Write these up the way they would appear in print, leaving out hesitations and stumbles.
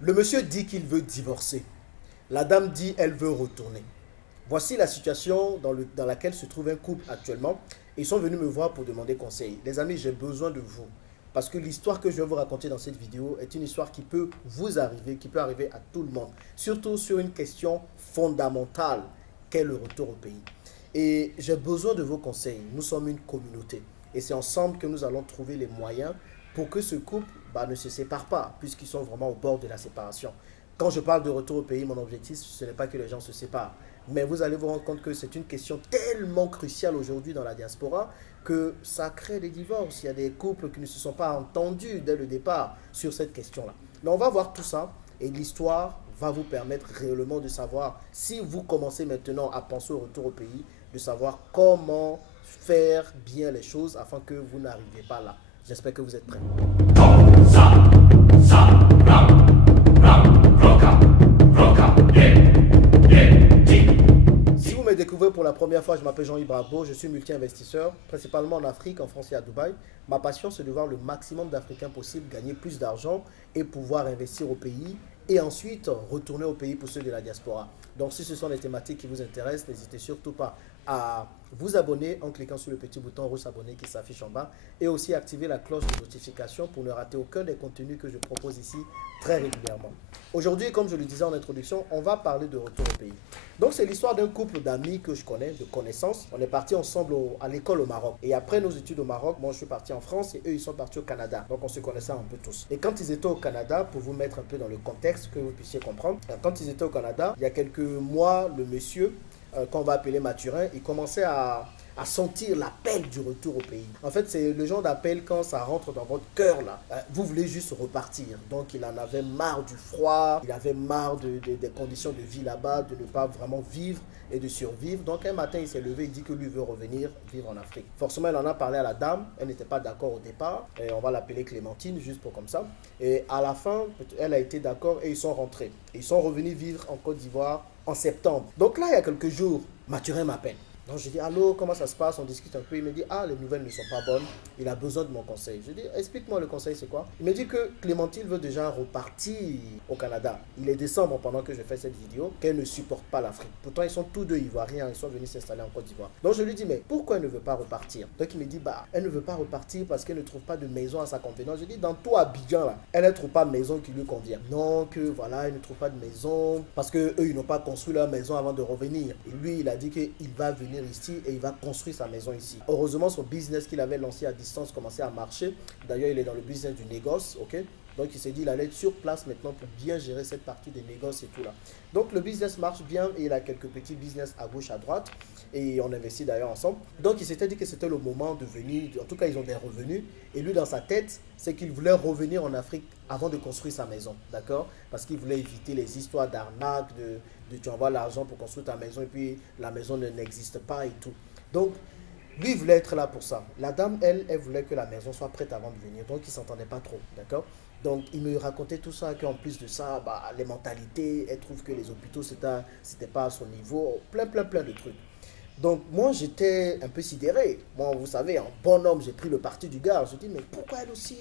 Le monsieur dit qu'il veut divorcer. La dame dit elle veut retourner. Voici la situation dans laquelle se trouve un couple actuellement. Ils sont venus me voir pour demander conseil. Les amis, j'ai besoin de vous. Parce que l'histoire que je vais vous raconter dans cette vidéo est une histoire qui peut vous arriver, qui peut arriver à tout le monde. Surtout sur une question fondamentale qu'est le retour au pays. Et j'ai besoin de vos conseils. Nous sommes une communauté. Et c'est ensemble que nous allons trouver les moyens pour que ce couple ne se sépare pas, puisqu'ils sont vraiment au bord de la séparation. Quand je parle de retour au pays, mon objectif, ce n'est pas que les gens se séparent. Mais vous allez vous rendre compte que c'est une question tellement cruciale aujourd'hui dans la diaspora que ça crée des divorces. Il y a des couples qui ne se sont pas entendus dès le départ sur cette question-là. Mais on va voir tout ça et l'histoire va vous permettre réellement de savoir, si vous commencez maintenant à penser au retour au pays, de savoir comment faire bien les choses afin que vous n'arriviez pas là. J'espère que vous êtes prêts. Si vous me découvrez pour la première fois, je m'appelle Jean-Yves Bravo, je suis multi-investisseur, principalement en Afrique, en France et à Dubaï. Ma passion, c'est de voir le maximum d'Africains possible gagner plus d'argent et pouvoir investir au pays et ensuite retourner au pays pour ceux de la diaspora. Donc si ce sont des thématiques qui vous intéressent, n'hésitez surtout pas à vous abonner en cliquant sur le petit bouton rouge abonné qui s'affiche en bas et aussi activer la cloche de notification pour ne rater aucun des contenus que je propose ici très régulièrement. Aujourd'hui, comme je le disais en introduction, on va parler de retour au pays. Donc c'est l'histoire d'un couple d'amis que je connais, de connaissances. On est partis ensemble à l'école au Maroc. Et après nos études au Maroc, moi je suis parti en France et eux ils sont partis au Canada. Donc on se connaissait un peu tous. Et quand ils étaient au Canada, pour vous mettre un peu dans le contexte, que vous puissiez comprendre, quand ils étaient au Canada, il y a quelques mois, le monsieur qu'on va appeler Mathurin, il commençait à sentir l'appel du retour au pays. En fait, c'est le genre d'appel quand ça rentre dans votre cœur là. Vous voulez juste repartir. Donc, il en avait marre du froid, il avait marre des conditions de vie là-bas, de ne pas vraiment vivre et de survivre. Donc, un matin, il s'est levé, il dit que lui veut revenir vivre en Afrique. Forcément, il en a parlé à la dame. Elle n'était pas d'accord au départ. Et on va l'appeler Clémentine, juste pour comme ça. Et à la fin, elle a été d'accord et ils sont rentrés. Ils sont revenus vivre en Côte d'Ivoire en septembre. Donc là, il y a quelques jours, Mathurin m'appelle. Donc je dis, allô, comment ça se passe? On discute un peu. Il me dit, ah, les nouvelles ne sont pas bonnes. Il a besoin de mon conseil. Je dis, explique-moi le conseil, c'est quoi? Il me dit que Clémentine veut déjà repartir au Canada. Il est décembre pendant que je fais cette vidéo, qu'elle ne supporte pas l'Afrique. Pourtant, ils sont tous deux Ivoiriens, ils sont venus s'installer en Côte d'Ivoire. Donc je lui dis, mais pourquoi elle ne veut pas repartir? Donc il me dit, elle ne veut pas repartir parce qu'elle ne trouve pas de maison à sa convenance. Je dis, dans tout Abidjan, là, elle ne trouve pas de maison qui lui convient. Non, que voilà, elle ne trouve pas de maison parce qu'eux, ils n'ont pas construit leur maison avant de revenir. Et lui, il a dit qu'il va venir ici et il va construire sa maison ici. Heureusement, son business qu'il avait lancé à distance commençait à marcher. D'ailleurs, il est dans le business du négoce, ok? Donc, il s'est dit qu'il allait être sur place maintenant pour bien gérer cette partie des négoces et tout là. Donc, le business marche bien et il a quelques petits business à gauche, à droite. Et on investit d'ailleurs ensemble. Donc, il s'était dit que c'était le moment de venir. En tout cas, ils ont des revenus. Et lui, dans sa tête, c'est qu'il voulait revenir en Afrique avant de construire sa maison. D'accord? Parce qu'il voulait éviter les histoires d'arnaque, tu envoies l'argent pour construire ta maison et puis la maison n'existe pas et tout. Donc, lui, il voulait être là pour ça. La dame, elle voulait que la maison soit prête avant de venir. Donc, ils ne s'entendaient pas trop. D'accord? Donc, il me racontait tout ça, qu'en plus de ça, les mentalités, elle trouve que les hôpitaux, c'était pas à son niveau. Plein de trucs. Donc, moi, j'étais un peu sidéré. Moi, vous savez, en bon homme, j'ai pris le parti du gars. Je dis, mais pourquoi elle aussi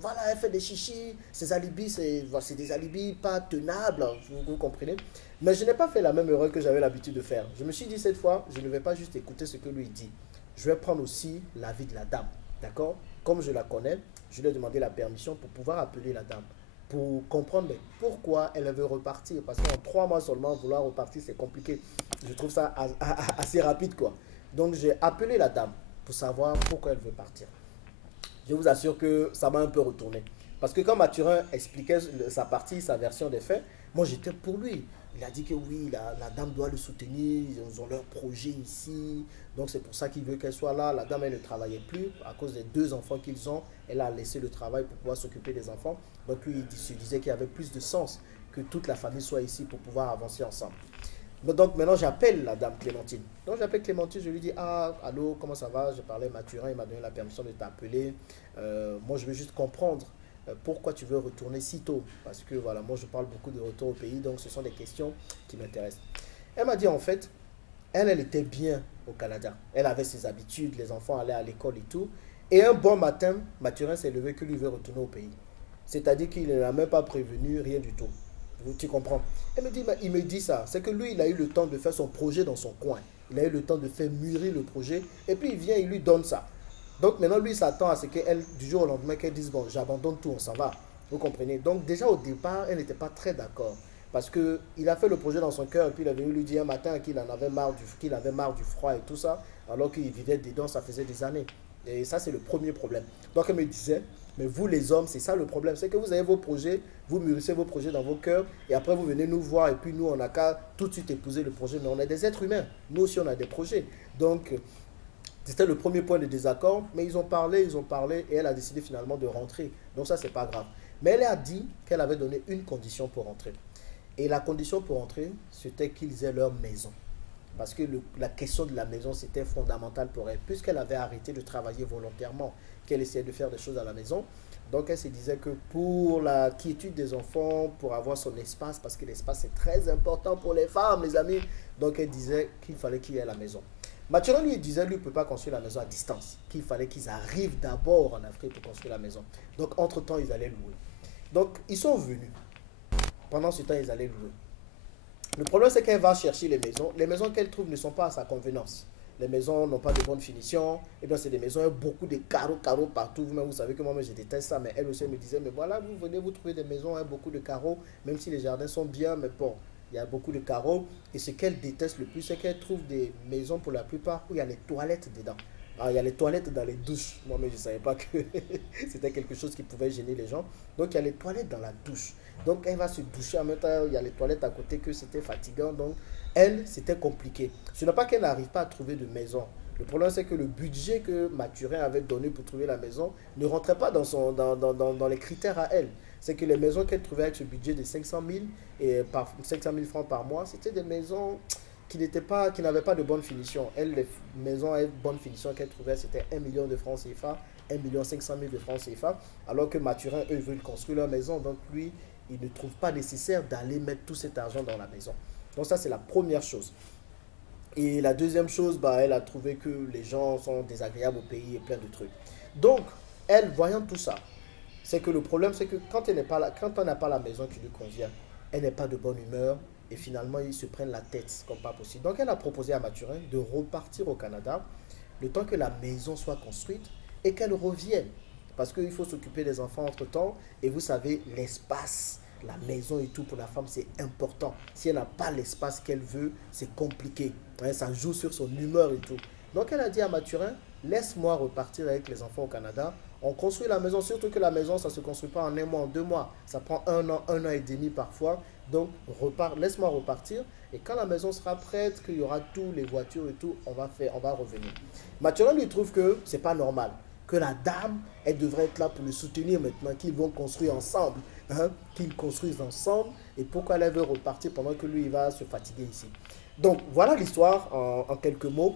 voilà, elle fait des chichis. Ses alibis, c'est des alibis pas tenables. Vous comprenez? Mais je n'ai pas fait la même erreur que j'avais l'habitude de faire. Je me suis dit, cette fois, je ne vais pas juste écouter ce que lui dit. Je vais prendre aussi l'avis de la dame. D'accord? Comme je la connais, je lui ai demandé la permission pour pouvoir appeler la dame pour comprendre mais pourquoi elle veut repartir. Parce qu'en 3 mois seulement, vouloir repartir, c'est compliqué. Je trouve ça assez rapide, quoi. Donc, j'ai appelé la dame pour savoir pourquoi elle veut partir. Je vous assure que ça m'a un peu retourné. Parce que quand Mathurin expliquait sa partie, sa version des faits, moi, j'étais pour lui. Il a dit que oui, la dame doit le soutenir, ils ont leur projet ici. Donc, c'est pour ça qu'il veut qu'elle soit là. La dame, elle ne travaillait plus à cause des 2 enfants qu'ils ont. Elle a laissé le travail pour pouvoir s'occuper des enfants. Donc, lui, il se disait qu'il y avait plus de sens que toute la famille soit ici pour pouvoir avancer ensemble. Donc, maintenant, j'appelle la dame Clémentine. Donc, j'appelle Clémentine, je lui dis, ah, allô, comment ça va? Je parlais à Mathurin, il m'a donné la permission de t'appeler. Moi, je veux juste comprendre pourquoi tu veux retourner si tôt. Parce que, voilà, moi, je parle beaucoup de retour au pays, donc ce sont des questions qui m'intéressent. Elle m'a dit, en fait, elle était bien au Canada. Elle avait ses habitudes, les enfants allaient à l'école et tout. Et un bon matin, Mathurin s'est levé que lui veut retourner au pays. C'est-à-dire qu'il ne l'a même pas prévenu, rien du tout. Tu comprends? Elle me dit, mais il me dit ça. C'est que lui, il a eu le temps de faire son projet dans son coin. Il a eu le temps de faire mûrir le projet. Et puis il vient, il lui donne ça. Donc maintenant, lui, il s'attend à ce qu'elle, du jour au lendemain, qu'elle dise, bon, j'abandonne tout, on s'en va. Vous comprenez? Donc déjà au départ, elle n'était pas très d'accord. Parce qu'il a fait le projet dans son cœur et puis il est venu lui dire un matin qu'il en avait marre qu'il avait marre du froid et tout ça, alors qu'il vivait dedans, ça faisait des années. Et ça, c'est le premier problème. Donc elle me disait, mais vous les hommes, c'est ça le problème, c'est que vous avez vos projets, vous mûrissez vos projets dans vos cœurs, et après vous venez nous voir, et puis nous, on n'a qu'à tout de suite épouser le projet, mais on est des êtres humains, nous aussi on a des projets. Donc, c'était le premier point de désaccord, mais ils ont parlé, et elle a décidé finalement de rentrer. Donc ça, c'est pas grave. Mais elle a dit qu'elle avait donné une condition pour rentrer. Et la condition pour rentrer, c'était qu'ils aient leur maison. Parce que la question de la maison, c'était fondamental pour elle, puisqu'elle avait arrêté de travailler volontairement, qu'elle essayait de faire des choses à la maison. Donc elle se disait que pour la quiétude des enfants, pour avoir son espace, parce que l'espace est très important pour les femmes, les amis, donc elle disait qu'il fallait qu'il y ait la maison. Mathurin lui disait, lui, ne peut pas construire la maison à distance, qu'il fallait qu'ils arrivent d'abord en Afrique pour construire la maison. Donc entre-temps, ils allaient louer. Donc ils sont venus. Pendant ce temps, ils allaient louer. Le problème, c'est qu'elle va chercher les maisons. Les maisons qu'elle trouve ne sont pas à sa convenance. Les maisons n'ont pas de bonne finition. Et bien, c'est des maisons avec beaucoup de carreaux partout. Vous-même, vous savez que moi, je déteste ça. Mais elle aussi, elle me disait, mais voilà, vous venez, vous trouvez des maisons avec beaucoup de carreaux. Même si les jardins sont bien, mais bon, il y a beaucoup de carreaux. Et ce qu'elle déteste le plus, c'est qu'elle trouve des maisons, pour la plupart, où il y a les toilettes dedans. Alors, il y a les toilettes dans les douches. Moi, mais je ne savais pas que c'était quelque chose qui pouvait gêner les gens. Donc, il y a les toilettes dans la douche. Donc, elle va se doucher en même temps. Il y a les toilettes à côté, que c'était fatigant. Donc, elle, c'était compliqué. Ce n'est pas qu'elle n'arrive pas à trouver de maison. Le problème, c'est que le budget que Mathurin avait donné pour trouver la maison ne rentrait pas dans les critères à elle. C'est que les maisons qu'elle trouvait avec ce budget de 500 000, 500 000 francs par mois, c'était des maisons qui n'avaient pas de bonne finition. Elle, les maisons avec bonne finition qu'elle trouvait, c'était 1 million de francs CFA, 1 500 000 de francs CFA, alors que Mathurin, eux, veulent construire leur maison. Donc lui, il ne trouve pas nécessaire d'aller mettre tout cet argent dans la maison. Donc ça, c'est la première chose. Et la deuxième chose, bah, elle a trouvé que les gens sont désagréables au pays et plein de trucs. Donc, elle, voyant tout ça, c'est que le problème, c'est que quand elle n'est pas là, quand on n'a pas la maison qui lui convient, elle n'est pas de bonne humeur et finalement, ils se prennent la tête comme pas possible. Donc, elle a proposé à Mathurin de repartir au Canada le temps que la maison soit construite et qu'elle revienne. Parce qu'il faut s'occuper des enfants entre-temps et vous savez, l'espace, la maison et tout pour la femme, c'est important. Si elle n'a pas l'espace qu'elle veut, c'est compliqué. Ouais, ça joue sur son humeur et tout. Donc elle a dit à Mathurin, laisse-moi repartir avec les enfants au Canada. On construit la maison, surtout que la maison, ça ne se construit pas en 1 mois, en 2 mois. Ça prend 1 an et demi parfois. Donc laisse-moi repartir. Et quand la maison sera prête, qu'il y aura tout, les voitures et tout, on va revenir. Mathurin lui trouve que c'est pas normal. Que la dame, elle devrait être là pour le soutenir maintenant, qu'ils vont construire ensemble. Hein, qu'ils construisent ensemble. Et pourquoi elle veut repartir pendant que lui, il va se fatiguer ici. Donc voilà l'histoire en quelques mots.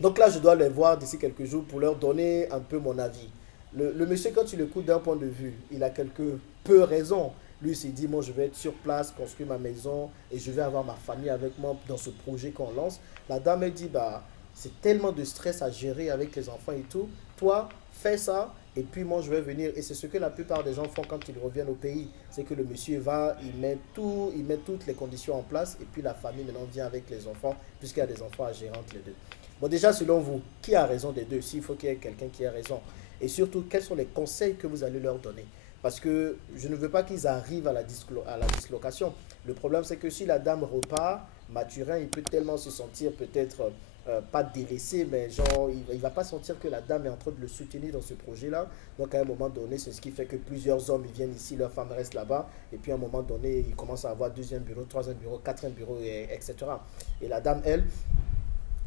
Donc là, je dois les voir d'ici quelques jours pour leur donner un peu mon avis. Le monsieur, quand tu l'écoutes d'un point de vue, il a quelque peu raison. Lui, il s'est dit, moi, je vais être sur place, construire ma maison et je vais avoir ma famille avec moi dans ce projet qu'on lance. La dame, elle dit, bah, c'est tellement de stress à gérer avec les enfants et tout. Toi, fais ça et puis moi, je vais venir. Et c'est ce que la plupart des gens font quand ils reviennent au pays. C'est que le monsieur va, il met toutes les conditions en place et puis la famille maintenant vient avec les enfants puisqu'il y a des enfants à gérer entre les deux. Bon, déjà, selon vous, qui a raison des deux? S'il faut qu'il y ait quelqu'un qui ait raison. Et surtout, quels sont les conseils que vous allez leur donner? Parce que je ne veux pas qu'ils arrivent à la dislocation. Le problème, c'est que si la dame repart, Mathurin, il peut tellement se sentir peut-être pas délaissé, mais genre, il ne va pas sentir que la dame est en train de le soutenir dans ce projet-là. Donc, à un moment donné, c'est ce qui fait que plusieurs hommes ils viennent ici, leurs femmes restent là-bas. Et puis, à un moment donné, ils commencent à avoir deuxième bureau, troisième bureau, quatrième bureau, etc. Et la dame, elle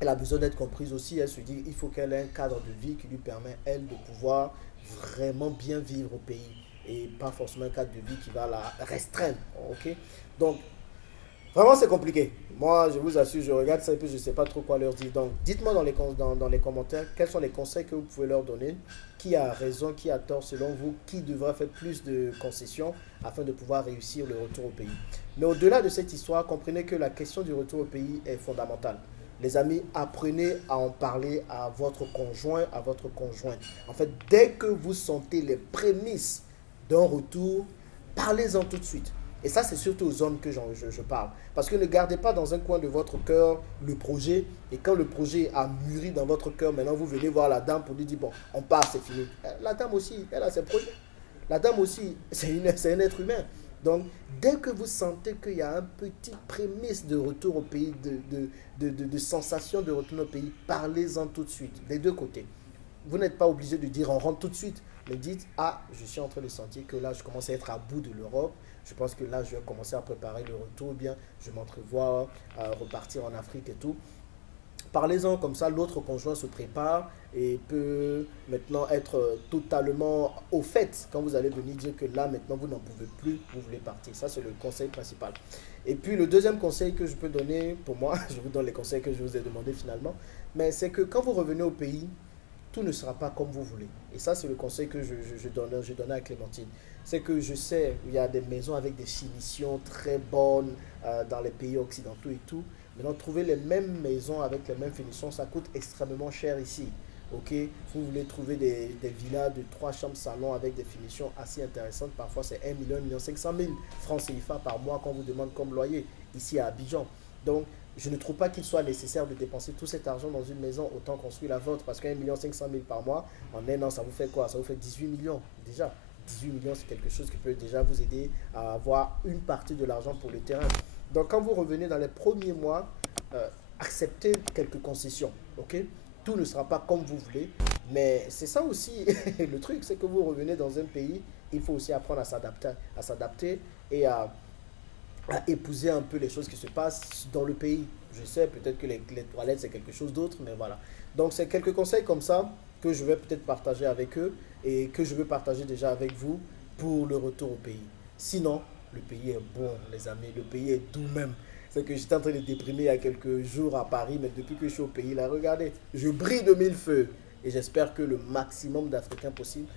a besoin d'être comprise aussi. Elle se dit il faut qu'elle ait un cadre de vie qui lui permet, elle, de pouvoir vraiment bien vivre au pays. Et pas forcément un cadre de vie qui va la restreindre. Ok? Donc, vraiment, c'est compliqué. Moi, je vous assure, je regarde ça et puis je ne sais pas trop quoi leur dire. Donc, dites-moi dans les commentaires quels sont les conseils que vous pouvez leur donner. Qui a raison, qui a tort selon vous, qui devrait faire plus de concessions afin de pouvoir réussir le retour au pays. Mais au-delà de cette histoire, comprenez que la question du retour au pays est fondamentale. Les amis, apprenez à en parler à votre conjoint, à votre conjointe. En fait, dès que vous sentez les prémices d'un retour, parlez-en tout de suite. Et ça, c'est surtout aux hommes que je parle. Parce que ne gardez pas dans un coin de votre cœur le projet. Et quand le projet a mûri dans votre cœur, maintenant vous venez voir la dame pour lui dire, bon, on part, c'est fini. La dame aussi, elle a ses projets. La dame aussi, c'est un être humain. Donc, dès que vous sentez qu'il y a un petit prémisse de retour au pays, de sensation de retour au pays, parlez-en tout de suite, des deux côtés. Vous n'êtes pas obligé de dire on rentre tout de suite, mais dites, ah, je suis en train de sentir que là, je commence à être à bout de l'Europe. Je pense que là, je vais commencer à préparer le retour, bien, je m'entrevois à repartir en Afrique et tout. Parlez-en comme ça, l'autre conjoint se prépare et peut maintenant être totalement au fait quand vous allez venir dire que là, maintenant, vous n'en pouvez plus, vous voulez partir. Ça, c'est le conseil principal. Et puis, le deuxième conseil que je peux donner, pour moi, je vous donne les conseils que je vous ai demandé finalement, mais c'est que quand vous revenez au pays, tout ne sera pas comme vous voulez. Et ça, c'est le conseil que je donnais à Clémentine. C'est que je sais, il y a des maisons avec des finitions très bonnes dans les pays occidentaux et tout. Maintenant, trouver les mêmes maisons avec les mêmes finitions, ça coûte extrêmement cher ici. Ok, vous voulez trouver des villas de 3 chambres salon avec des finitions assez intéressantes. Parfois, c'est 1 500 000 francs CFA par mois qu'on vous demande comme loyer ici à Abidjan. Donc, je ne trouve pas qu'il soit nécessaire de dépenser tout cet argent dans une maison, autant construire la vôtre, parce qu'1 500 000 par mois, en un an, ça vous fait quoi? Ça vous fait 18 millions déjà. 18 millions, c'est quelque chose qui peut déjà vous aider à avoir une partie de l'argent pour le terrain. Donc, quand vous revenez dans les premiers mois, acceptez quelques concessions, ok? Tout ne sera pas comme vous voulez, mais c'est ça aussi le truc, c'est que vous revenez dans un pays, il faut aussi apprendre à s'adapter et à épouser un peu les choses qui se passent dans le pays. Je sais peut-être que les toilettes c'est quelque chose d'autre, mais voilà. Donc c'est quelques conseils comme ça que je vais peut-être partager avec eux et que je veux partager déjà avec vous pour le retour au pays. Sinon, le pays est bon, les amis, le pays est doux même. C'est que j'étais en train de déprimer il y a quelques jours à Paris, mais depuis que je suis au pays, là, regardez, je brille de mille feux. Et j'espère que le maximum d'Africains possible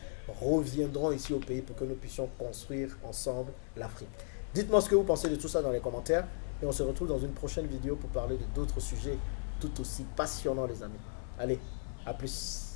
reviendront ici au pays pour que nous puissions construire ensemble l'Afrique. Dites-moi ce que vous pensez de tout ça dans les commentaires et on se retrouve dans une prochaine vidéo pour parler de d'autres sujets tout aussi passionnants les amis. Allez, à plus.